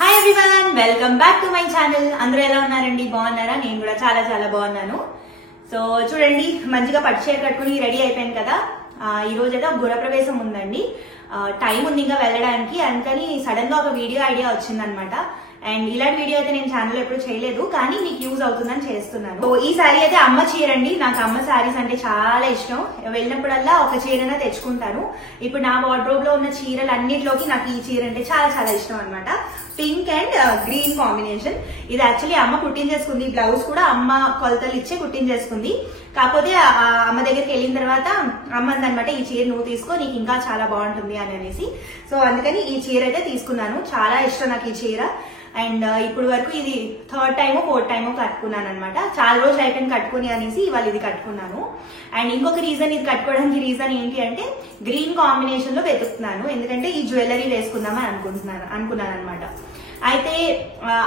Hi everyone, welcome back to my channel. అందరూ ఎలా ఉన్నారండి? బాగున్నారా? నేను కూడా చాలా చాలా బాగున్నాను. సో చూడండి, మంచిగా పట్టు చీర కట్టుకుని రెడీ అయిపోయాను కదా. ఈ రోజు అయితే ఒక గృహప్రవేశం ఉందండి. టైం ఉంది ఇంకా వెళ్ళడానికి, అందుకని సడన్ గా ఒక వీడియో ఐడియా వచ్చిందనమాట. అండ్ ఇలాంటి వీడియో అయితే నేను ఛానల్ ఎప్పుడు చేయలేదు, కానీ మీకు యూజ్ అవుతుందని చేస్తున్నాను. సో ఈ శారీ అయితే అమ్మ చీర అండి. నాకు అమ్మ శారీస్ అంటే చాలా ఇష్టం. వెళ్ళినప్పుడల్లా ఒక చీరనే తెచ్చుకుంటాను. ఇప్పుడు నా వార్డ్రోబ్ లో ఉన్న చీరలు అన్నిటిలోకి నాకు ఈ చీర అంటే చాలా చాలా ఇష్టం అనమాట. Pink and green combination. ఇది యాక్చువల్లీ అమ్మ కుట్టించేసుకుంది. బ్లౌజ్ కూడా అమ్మ కొలతలు ఇచ్చే కుట్టించేసుకుంది. కాకపోతే అమ్మ దగ్గరికి వెళ్ళిన తర్వాత అమ్మ అందనమాట, ఈ చీర నువ్వు తీసుకో, నీకు ఇంకా చాలా బాగుంటుంది అని అనేసి. సో అందుకని ఈ చీర అయితే తీసుకున్నాను. చాలా ఇష్టం నాకు ఈ చీర. అండ్ ఇప్పుడు వరకు ఇది థర్డ్ టైమో ఫోర్త్ టైమో కట్టుకున్నాను అనమాట. చాలా రోజులు అయిపోయింది కట్టుకుని అనేసి ఇవాళ ఇది కట్టుకున్నాను. అండ్ ఇంకొక రీజన్, ఇది కట్టుకోవడానికి రీజన్ ఏంటి అంటే గ్రీన్ కాంబినేషన్ లో వెతుకుతున్నాను. ఎందుకంటే ఈ జ్యువెలరీ వేసుకుందామని అనుకున్నాను అనమాట. అయితే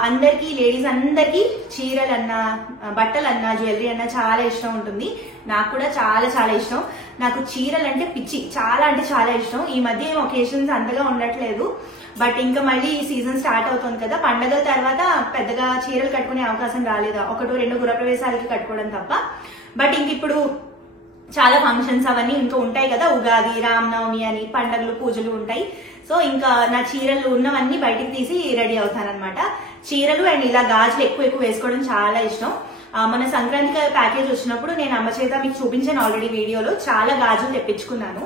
అందరికి, లేడీస్ అందరికి చీరలన్నా, బట్టలన్నా, జ్యువెలరీ అన్నా చాలా ఇష్టం ఉంటుంది. నాకు కూడా చాలా చాలా ఇష్టం. నాకు చీరలు అంటే పిచ్చి, చాలా అంటే చాలా ఇష్టం. ఈ మధ్య ఏం ఒకేషన్స్ అంతగా ఉండట్లేదు, బట్ ఇంకా మళ్ళీ ఈ సీజన్ స్టార్ట్ అవుతుంది కదా. పండగల తర్వాత పెద్దగా చీరలు కట్టుకునే అవకాశం రాలేదు, ఒకటో రెండు గృహప్రవేశాలకి కట్టుకోవడం తప్ప. బట్ ఇంక ఇప్పుడు చాలా ఫంక్షన్స్ అవన్నీ ఇంకా ఉంటాయి కదా, ఉగాది, రామనవమి అని పండగలు, పూజలు ఉంటాయి. సో ఇంకా నా చీరలు ఉన్నవన్నీ బయటికి తీసి రెడీ అవుతానన్నమాట. చీరలు అండ్ ఇలా గాజులు ఎక్కువ ఎక్కువ వేసుకోవడం చాలా ఇష్టం. మన సంక్రాంతికి ప్యాకేజ్ వచ్చినప్పుడు నేను అమ్మ చేత మీకు చూపించాను ఆల్రెడీ వీడియోలో. చాలా గాజులు తెప్పించుకున్నాను.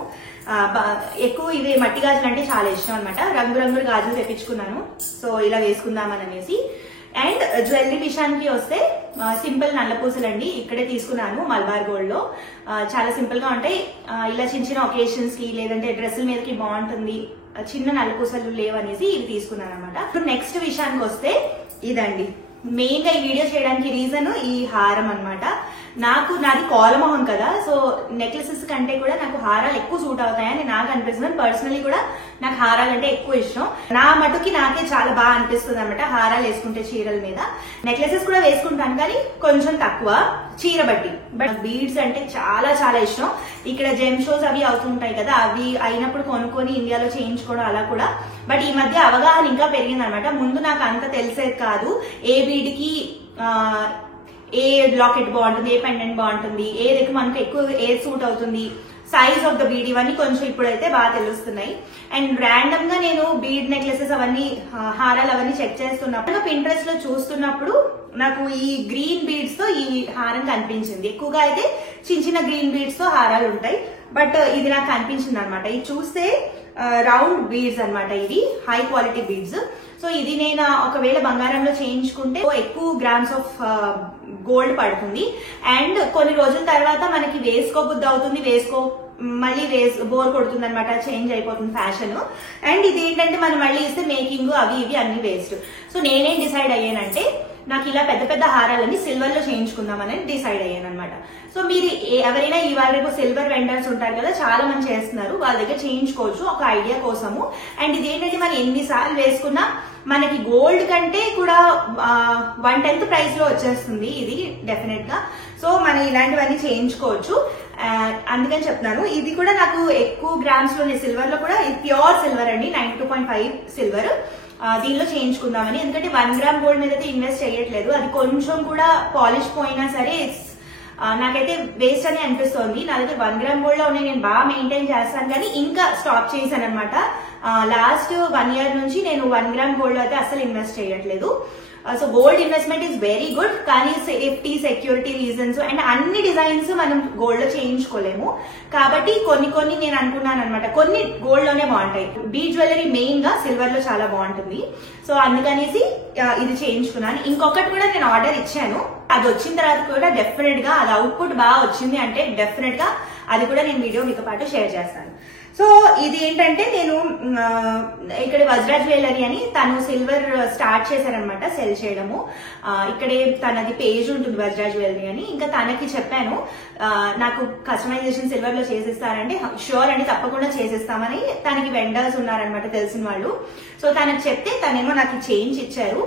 ఎక్కువ ఇవి మట్టి గాజులు అంటే చాలా ఇష్టం అనమాట. రంగురంగుల గాజులు తెప్పించుకున్నాను. సో ఇలా వేసుకుందామని అనేసి. అండ్ జ్యువెలరీ విషయానికి వస్తే సింపుల్ నల్ల పూసలు అండి. ఇక్కడే తీసుకున్నాను మల్బార్ గోల్డ్ లో. చాలా సింపుల్ గా ఉంటాయి. ఇలా చిన్న చిన్న ఒకేషన్స్ కి లేదంటే డ్రెస్సుల మీదకి బాగుంటుంది. చిన్న నల్ల పూసలు లేవనేసి ఇది తీసుకున్నాను అనమాట. ఇప్పుడు నెక్స్ట్ విషయానికి వస్తే ఇదండి. మెయిన్ గా ఈ వీడియో చేయడానికి రీజన్ ఈ హారం అనమాట. నాది కోలమొహం కదా, సో నెక్లెసెస్ కంటే కూడా నాకు హారాలు ఎక్కువ సూట్ అవుతాయని నాకు అనిపిస్తుంది. పర్సనలీ కూడా నాకు హారాలు అంటే ఎక్కువ ఇష్టం. నా మటుకి నాకే చాలా బాగా అనిపిస్తుంది అనమాట హారాలు వేసుకుంటే చీరల మీద. నెక్లెసెస్ కూడా వేసుకుంటాను, కానీ కొంచెం తక్కువ చీర బట్టి. బట్ బీడ్స్ అంటే చాలా చాలా ఇష్టం. ఇక్కడ జెమ్ షోస్ అవి అవుతుంటాయి కదా, అవి అయినప్పుడు కొనుక్కొని ఇండియాలో చేయించుకోవడం అలా కూడా. బట్ ఈ మధ్య అవగాహన ఇంకా పెరిగింది అనమాట. ముందు నాకు అంత తెలిసేది కాదు. ఏ బీడ్కి ఏ లాకెట్ బాగుంటుంది, ఏ పెండెంట్ బాగుంటుంది, ఏది మనకు ఎక్కువ ఏది సూట్ అవుతుంది, సైజ్ ఆఫ్ ద బీడ్, ఇవన్నీ కొంచెం ఇప్పుడైతే బాగా తెలుస్తున్నాయి. అండ్ ర్యాండమ్ గా నేను బీడ్ నెక్లెసెస్ అవన్నీ, హారాలు అవన్నీ చెక్ చేస్తున్నప్పుడు, పింట్రెస్ట్ లో చూస్తున్నప్పుడు నాకు ఈ గ్రీన్ బీడ్స్ తో ఈ హారం కనిపించింది. ఎక్కువగా అయితే చిన్న చిన్న గ్రీన్ బీడ్స్ తో హారాలు ఉంటాయి, బట్ ఇది నాకు కనిపించింది అనమాట. ఇది చూస్తే రౌండ్ బీడ్స్ అనమాట. ఇది హై క్వాలిటీ బీడ్స్. సో ఇది నేను ఒకవేళ బంగారంలో చేయించుకుంటే ఎక్కువ గ్రామ్స్ ఆఫ్ గోల్డ్ పడుతుంది. అండ్ కొన్ని రోజుల తర్వాత మనకి వేసుకోబుద్ధి అవుతుంది, మళ్ళీ బోర్ కొడుతుంది అనమాట, చేంజ్ అయిపోతుంది ఫ్యాషన్. అండ్ ఇది ఏంటంటే మనం మళ్ళీ ఇస్తే మేకింగ్ అవి ఇవి అన్ని వేస్ట్. సో నేనేం డిసైడ్ అయ్యానంటే నాకు ఇలా పెద్ద పెద్ద హారాలన్నీ సిల్వర్ లో చేయించుకుందామని డిసైడ్ అయ్యాను అనమాట. సో మీరు ఎవరైనా ఇవాళ రేపు సిల్వర్ వెండర్స్ ఉంటారు కదా, చాలా మంది చేస్తున్నారు, వాళ్ళ దగ్గర చేయించుకోవచ్చు ఒక ఐడియా కోసము. అండ్ ఇది ఏంటంటే మనం ఎన్నిసార్లు వేసుకున్నా మనకి గోల్డ్ కంటే కూడా 1/10 ప్రైస్ లో వచ్చేస్తుంది ఇది డెఫినెట్ గా. సో మనం ఇలాంటివన్నీ చేయించుకోవచ్చు. అందుకని చెప్తున్నాను. ఇది కూడా నాకు ఎక్కువ గ్రామ్స్ లోనే, సిల్వర్ లో కూడా ఇది ప్యూర్ సిల్వర్ అండి, 92.5 సిల్వర్. దీనిలో చేయించుకుందామని. ఎందుకంటే 1 గ్రామ్ గోల్డ్ మీద అయితే ఇన్వెస్ట్ చేయట్లేదు. అది కొంచెం కూడా పాలిష్ పోయినా సరే నాకైతే వేస్ట్ అని అనిపిస్తోంది. నా దగ్గర 1 గ్రామ్ గోల్డ్ లో నేను బాగా మెయింటైన్ చేస్తాను, కానీ ఇంకా స్టాప్ చేశాను అనమాట. లాస్ట్ 1 ఇయర్ నుంచి నేను 1 గ్రామ్ గోల్డ్ అయితే అసలు ఇన్వెస్ట్ చేయట్లేదు. So gold investment is very good, కానీ సేఫ్టీ, సెక్యూరిటీ రీజన్స్ అండ్ అన్ని డిజైన్స్ మనం గోల్డ్ లో చేయించుకోలేము. కాబట్టి కొన్ని నేను అనుకున్నాను అనమాట, కొన్ని గోల్డ్ లోనే బాగుంటాయి. బీడ్ జ్యువెలరీ మెయిన్ గా సిల్వర్ లో చాలా బాగుంటుంది. సో అందుకనేసి ఇది చేయించుకున్నాను. ఇంకొకటి కూడా నేను ఆర్డర్ ఇచ్చాను. అది వచ్చిన తర్వాత కూడా డెఫినెట్ గా అది అవుట్పుట్ బాగా వచ్చింది అంటే డెఫినెట్ గా అది కూడా నేను వీడియో మీతో పాటు షేర్ చేస్తాను. సో ఇది ఏంటంటే నేను ఇక్కడ వజ్రా జ్యువెలరీ అని తను సిల్వర్ స్టార్ట్ చేశారనమాట సెల్ చేయడము. ఇక్కడే తనది పేజ్ ఉంటుంది వజ్రా జ్యువెలరీ అని. ఇంకా తనకి చెప్పాను నాకు కస్టమైజేషన్ సిల్వర్ లో చేసిస్తారంటే షూర్ అండి, తప్పకుండా చేసిస్తామని. తనకి వెండర్స్ ఉన్నారనమాట తెలిసిన వాళ్ళు. సో తనకు చెప్తే తనేమో నాకు చేంజ్ ఇచ్చారు.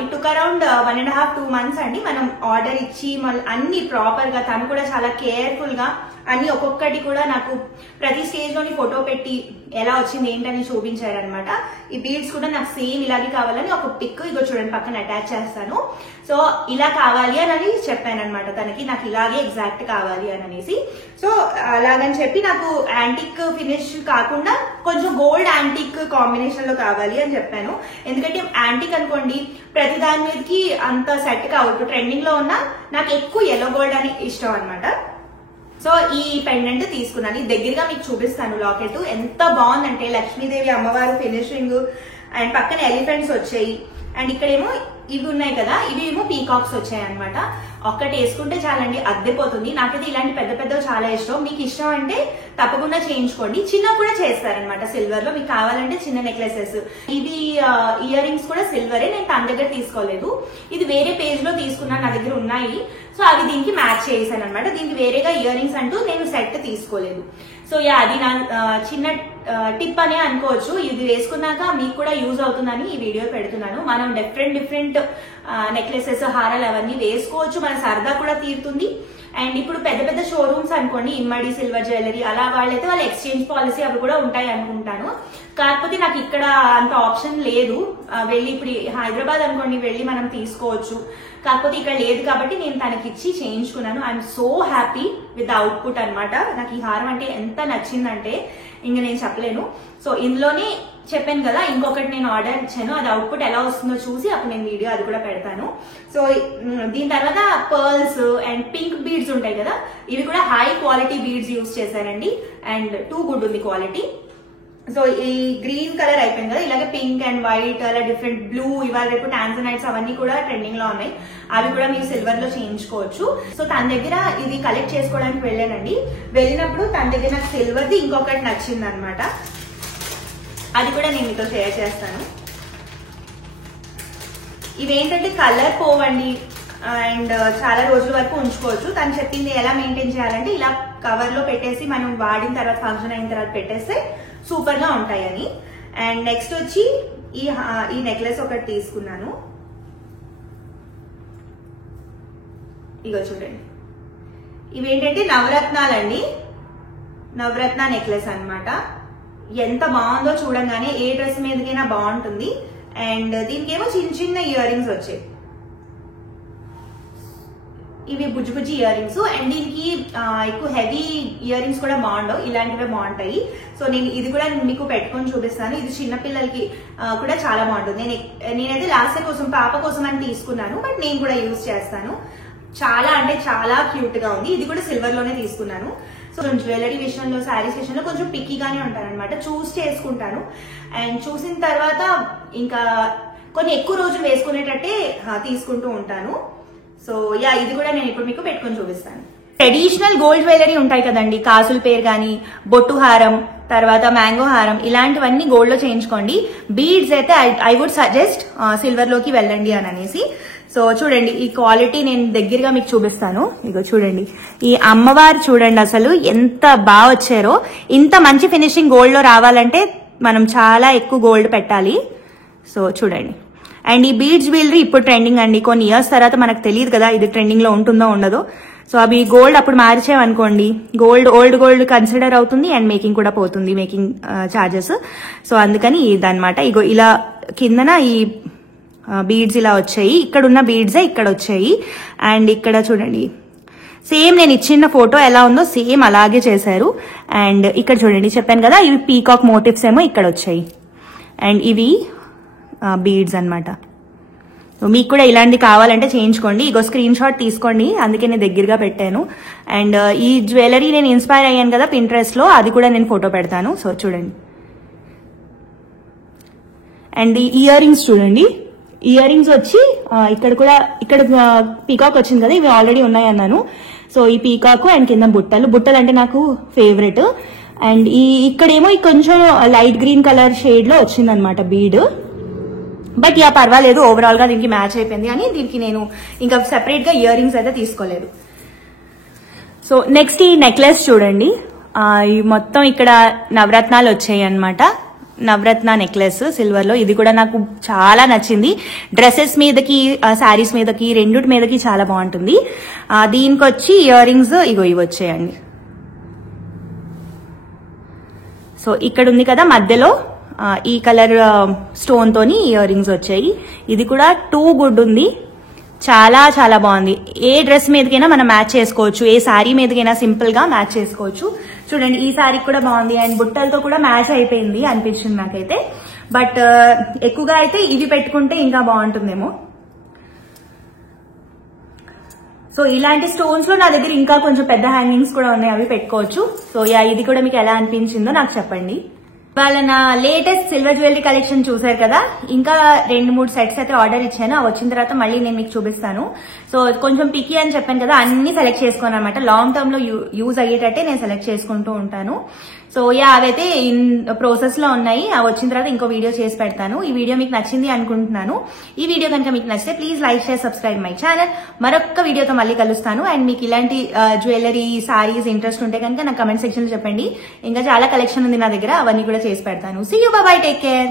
ఇట్ టుక్ అరౌండ్ 1.5-2 months అండి మనం ఆర్డర్ ఇచ్చి మళ్ళీ అన్ని ప్రాపర్ గా తను కూడా చాలా కేర్ఫుల్ గా అన్ని ఒక్కొక్కటి కూడా నాకు ప్రతి స్టేజ్ లోని ఫోటో పెట్టి ఎలా వచ్చింది ఏంటని చూపించారనమాట. ఈ బీడ్స్ కూడా నాకు సేమ్ ఇలాగే కావాలని ఒక పిక్ ఇగో చూడండి పక్కన అటాచ్ చేస్తాను. సో ఇలా కావాలి అని చెప్పాను అనమాట తనకి, నాకు ఇలాగే ఎగ్జాక్ట్ కావాలి అని అనేసి. సో అలాగని చెప్పి నాకు యాంటిక్ ఫినిష్ కాకుండా కొంచెం గోల్డ్ యాంటిక్ కాంబినేషన్ లో కావాలి అని చెప్పాను. ఎందుకంటే యాంటిక్ అనుకోండి ప్రతి దాని మీదకి అంత సెట్ కావద్దు. ట్రెండింగ్ లో ఉన్న నాకు ఎక్కువ ఎల్లో గోల్డ్ అని ఇష్టం అనమాట. సో ఈ పెండెంట్ తీసుకున్నాను, దగ్గరగా మీకు చూపిస్తాను. లాకెట్ ఎంత బాగుందంటే లక్ష్మీదేవి అమ్మవారు ఫినిషింగ్ అండ్ పక్కన ఎలిఫెంట్స్ వచ్చాయి అండ్ ఇక్కడేమో ఇవి ఉన్నాయి కదా, ఇవి ఏమో పీకాక్స్ వచ్చాయి అనమాట. ఒక్కటి వేసుకుంటే చాలండి అద్దెపోతుంది. నాకైతే ఇలాంటి పెద్ద పెద్దవి చాలా ఇష్టం. మీకు ఇష్టం అంటే తప్పకుండా చేయించుకోండి. చిన్న కూడా చేస్తారనమాట సిల్వర్ లో, మీకు కావాలంటే చిన్న నెక్లెసెస్. ఇవి ఇయర్ రింగ్స్ కూడా సిల్వరే, నేను తన దగ్గర తీసుకోలేదు, ఇది వేరే పేజ్ లో తీసుకున్నాను, నా దగ్గర ఉన్నాయి. సో అవి దీనికి మ్యాచ్ చేసాను అనమాట. దీనికి వేరేగా ఇయర్ రింగ్స్ అంటూ నేను సెట్ తీసుకోలేదు. సో అది నా చిన్న టిప్ అనే అనుకోవచ్చు. ఇది వేసుకున్నాక మీకు కూడా యూజ్ అవుతుందని ఈ వీడియో పెడుతున్నాను. మనం డిఫరెంట్ నెక్లెసెస్ హారాలు అవన్నీ వేసుకోవచ్చు, మన సరదా కూడా తీరుతుంది. అండ్ ఇప్పుడు పెద్ద పెద్ద షోరూమ్స్ అనుకోండి, ఇమ్మడి సిల్వర్ జ్యువెలరీ అలా వాళ్ళైతే వాళ్ళ ఎక్స్చేంజ్ పాలసీ అవి కూడా ఉంటాయి అనుకుంటాను. కాకపోతే నాకు ఇక్కడ అంత ఆప్షన్ లేదు. వెళ్ళి ఇప్పుడు హైదరాబాద్ అనుకోండి వెళ్ళి మనం తీసుకోవచ్చు, కాకపోతే ఇక్కడ లేదు కాబట్టి నేను తనకి ఇచ్చి చేయించుకున్నాను. I'm so happy with output అనమాట. నాకు ఈ హారం అంటే ఎంత నచ్చిందంటే ఇంకా నేను చెప్పలేను. సో ఇందులోనే చెప్పాను కదా ఇంకొకటి నేను ఆర్డర్ ఇచ్చాను, అది అవుట్పుట్ ఎలా వస్తుందో చూసి అప్పుడు నేను వీడియో అది కూడా పెడతాను. సో దీని తర్వాత పర్ల్స్ అండ్ పింక్ బీడ్స్ ఉంటాయి కదా, ఇవి కూడా హై క్వాలిటీ బీడ్స్ యూజ్ చేశానండి అండ్ టూ గుడ్ ఉంది క్వాలిటీ. సో ఈ గ్రీన్ కలర్ అయిపోయింది కదా, ఇలాగే పింక్ అండ్ వైట్ అలా డిఫరెంట్ బ్లూ, ఇవాళ రేపు టాన్జనైట్స్ అవన్నీ కూడా ట్రెండింగ్ లో ఉన్నాయి, అవి కూడా మీరు సిల్వర్ లో చేయించుకోవచ్చు. సో తన దగ్గర ఇది కలెక్ట్ చేసుకోవడానికి వెళ్ళానండి. వెళ్ళినప్పుడు తన దగ్గర నాకు సిల్వర్ది ఇంకొకటి నచ్చింది అనమాట, అది కూడా నేను మీతో షేర్ చేస్తాను. ఇవేంటంటే కలర్ పోవండి అండ్ చాలా రోజుల వరకు ఉంచుకోవచ్చు. తను చెప్పింది ఎలా మెయింటైన్ చేయాలంటే ఇలా కవర్ లో పెట్టేసి మనం వాడిన తర్వాత ఫంక్షన్ అయిన తర్వాత పెట్టేస్తే సూపర్ గా ఉంటాయని. అండ్ నెక్స్ట్ వచ్చి ఈ నెక్లెస్ ఒకటి తీసుకున్నాను, ఇగో చూడండి. ఇవేంటంటే నవరత్నాలండి, నవరత్న నెక్లెస్ అన్నమాట. ఎంత బాగుందో చూడంగానే ఏ డ్రెస్ మీదకైనా బాగుంటుంది. అండ్ దీనికి ఏమో చిన్న చిన్న ఇయర్ రింగ్స్ వచ్చాయి, ఇవి బుజ్జి బుజ్జి ఇయర్ రింగ్స్. అండ్ దీనికి ఎక్కువ హెవీ ఇయర్ రింగ్స్ కూడా బాగుండవు, ఇలాంటివే బాగుంటాయి. సో నేను ఇది కూడా మీకు పెట్టుకొని చూపిస్తాను. ఇది చిన్నపిల్లలకి కూడా చాలా బాగుంటుంది. నేనైతే లాస్ట్ కోసం పాప కోసం అని తీసుకున్నాను, బట్ నేను కూడా యూజ్ చేస్తాను. చాలా అంటే చాలా క్యూట్ గా ఉంది. ఇది కూడా సిల్వర్ లోనే తీసుకున్నాను. సో జ్యువెలరీ విషయంలో శారీస్ విషయంలో కొంచెం పిక్కీగానే ఉంటాను అనమాట, చూస్ చేసుకుంటాను. అండ్ చూసిన తర్వాత ఇంకా కొన్ని ఎక్కువ రోజులు వేసుకునేటట్టే తీసుకుంటూ ఉంటాను. సో ఇది కూడా నేను ఇప్పుడు మీకు పెట్టుకొని చూపిస్తాను. ట్రెడిషనల్ గోల్డ్ జ్యువెలరీ ఉంటాయి కదండి, కాసుల పేరు కానీ, బొట్టు హారం, తర్వాత మ్యాంగో హారం, ఇలాంటివన్నీ గోల్డ్ లో చేయించుకోండి. బీడ్స్ అయితే ఐ వుడ్ సజెస్ట్ సిల్వర్ లోకి వెళ్ళండి అని అనేసి. సో చూడండి ఈ క్వాలిటీ నేను దగ్గరగా మీకు చూపిస్తాను. ఇగో చూడండి ఈ అమ్మవారు చూడండి అసలు ఎంత బాగా వచ్చారో. ఇంత మంచి ఫినిషింగ్ గోల్డ్ లో రావాలంటే మనం చాలా ఎక్కువ గోల్డ్ పెట్టాలి. సో చూడండి. అండ్ ఈ బీడ్స్ జ్యువెలరీ ఇప్పుడు ట్రెండింగ్ అండి. కొన్ని ఇయర్స్ తర్వాత మనకు తెలియదు కదా ఇది ట్రెండింగ్ లో ఉంటుందో ఉండదో. సో అవి గోల్డ్ అప్పుడు మార్చేవనుకోండి ఓల్డ్ గోల్డ్ కన్సిడర్ అవుతుంది అండ్ మేకింగ్ కూడా పోతుంది, మేకింగ్ ఛార్జెస్. సో అందుకని ఇదన్నమాట. ఇగో ఇలా కిందన ఈ బీడ్స్ ఇలా వచ్చాయి, ఇక్కడ ఉన్న బీడ్సే ఇక్కడ వచ్చాయి. అండ్ ఇక్కడ చూడండి సేమ్ నేను ఇచ్చిన ఫోటో ఎలా ఉందో సేమ్ అలాగే చేశారు. అండ్ ఇక్కడ చూడండి చెప్పాను కదా ఇవి పీకాక్ మోటివ్స్ ఏమో ఇక్కడ వచ్చాయి. అండ్ ఇవి బీడ్స్ అన్నమాట. మీకు కూడా ఇలాంటి కావాలంటే చేయించుకోండి. ఇగో స్క్రీన్ షాట్ తీసుకోండి, అందుకే నేను దగ్గరగా పెట్టాను. అండ్ ఈ జ్యువెలరీ నేను ఇన్స్పైర్ అయ్యాను కదా పింట్రెస్ట్ లో, అది కూడా నేను ఫోటో పెడతాను. సో చూడండి. అండ్ ఈ ఇయర్ రింగ్స్ చూడండి, ఇయర్ రింగ్స్ వచ్చి ఇక్కడ కూడా ఇక్కడ పీకాక్ వచ్చింది కదా, ఇవి ఆల్రెడీ ఉన్నాయి అన్నాను. సో ఈ పీకాక్ అండ్ కింద బుట్టలు అంటే నాకు ఫేవరెట్. అండ్ ఇక్కడేమో కొంచెం లైట్ గ్రీన్ కలర్ షేడ్ లో వచ్చింది అనమాట బీడ్, బట్ పర్వాలేదు ఓవరాల్ గా దీనికి మ్యాచ్ అయిపోయింది అని దీనికి నేను ఇంకా సెపరేట్ గా ఇయర్ రింగ్స్ అయితే తీసుకోలేదు. సో నెక్స్ట్ ఈ నెక్లెస్ చూడండి, మొత్తం ఇక్కడ నవరత్నాలు వచ్చాయి అనమాట. నవరత్న నెక్లెస్ సిల్వర్ లో. ఇది కూడా నాకు చాలా నచ్చింది. డ్రెస్సెస్ మీదకి శారీస్ మీదకి రెండుటి మీదకి చాలా బాగుంటుంది. దీనికి వచ్చి ఇయర్ రింగ్స్ ఇవి వచ్చాయండి. సో ఇక్కడ ఉంది కదా మధ్యలో ఈ కలర్ స్టోన్ తోని ఇయర్ రింగ్స్ వచ్చాయి. ఇది కూడా టూ గుడ్ ఉంది, చాలా చాలా బాగుంది. ఏ డ్రెస్ మీదకైనా మనం మ్యాచ్ చేసుకోవచ్చు, ఏ శారీ మీదకైనా సింపుల్ గా మ్యాచ్ చేసుకోవచ్చు. చూడండి ఈ శారీ కూడా బాగుంది అండ్ బుట్టలతో కూడా మ్యాచ్ అయిపోయింది అనిపించింది నాకైతే. బట్ ఎక్కువగా అయితే ఇవి పెట్టుకుంటే ఇంకా బాగుంటుందేమో. సో ఇలాంటి స్టోన్స్ లో నా దగ్గర ఇంకా కొంచెం పెద్ద హ్యాంగింగ్స్ కూడా ఉన్నాయి, అవి పెట్టుకోవచ్చు. సో ఇది కూడా మీకు ఎలా అనిపించిందో నాకు చెప్పండి. వాళ్ళ నా లేటెస్ట్ సిల్వర్ జ్యువెలరీ కలెక్షన్ చూసారు కదా, ఇంకా 2-3 సెట్స్ అయితే ఆర్డర్ ఇచ్చాను. అవి వచ్చిన తర్వాత మళ్ళీ నేను మీకు చూపిస్తాను. సో కొంచెం పికి అని చెప్పాను కదా, అన్ని సెలెక్ట్ చేసుకోను అనమాట. లాంగ్ టర్మ్ లో యూజ్ అయ్యేటట్టే నేను సెలెక్ట్ చేసుకుంటూ ఉంటాను. సో అవైతే ఇన్ ప్రాసెస్ లో ఉన్నాయి. అవి వచ్చిన తర్వాత ఇంకో వీడియో చేసి పెడతాను. ఈ వీడియో మీకు నచ్చింది అనుకుంటున్నాను. ఈ వీడియో కనుక మీకు నచ్చితే please like, share, subscribe my channel. మరొక వీడియోతో మళ్ళీ కలుస్తాను. అండ్ మీకు ఇలాంటి జ్యువెలరీ సారీస్ ఇంట్రెస్ట్ ఉంటే కనుక నాకు కమెంట్ సెక్షన్ లో చెప్పండి. ఇంకా చాలా కలెక్షన్ ఉంది నా దగ్గర, అవన్నీ కూడా చేసి పెడతాను. See you, bye bye, take care.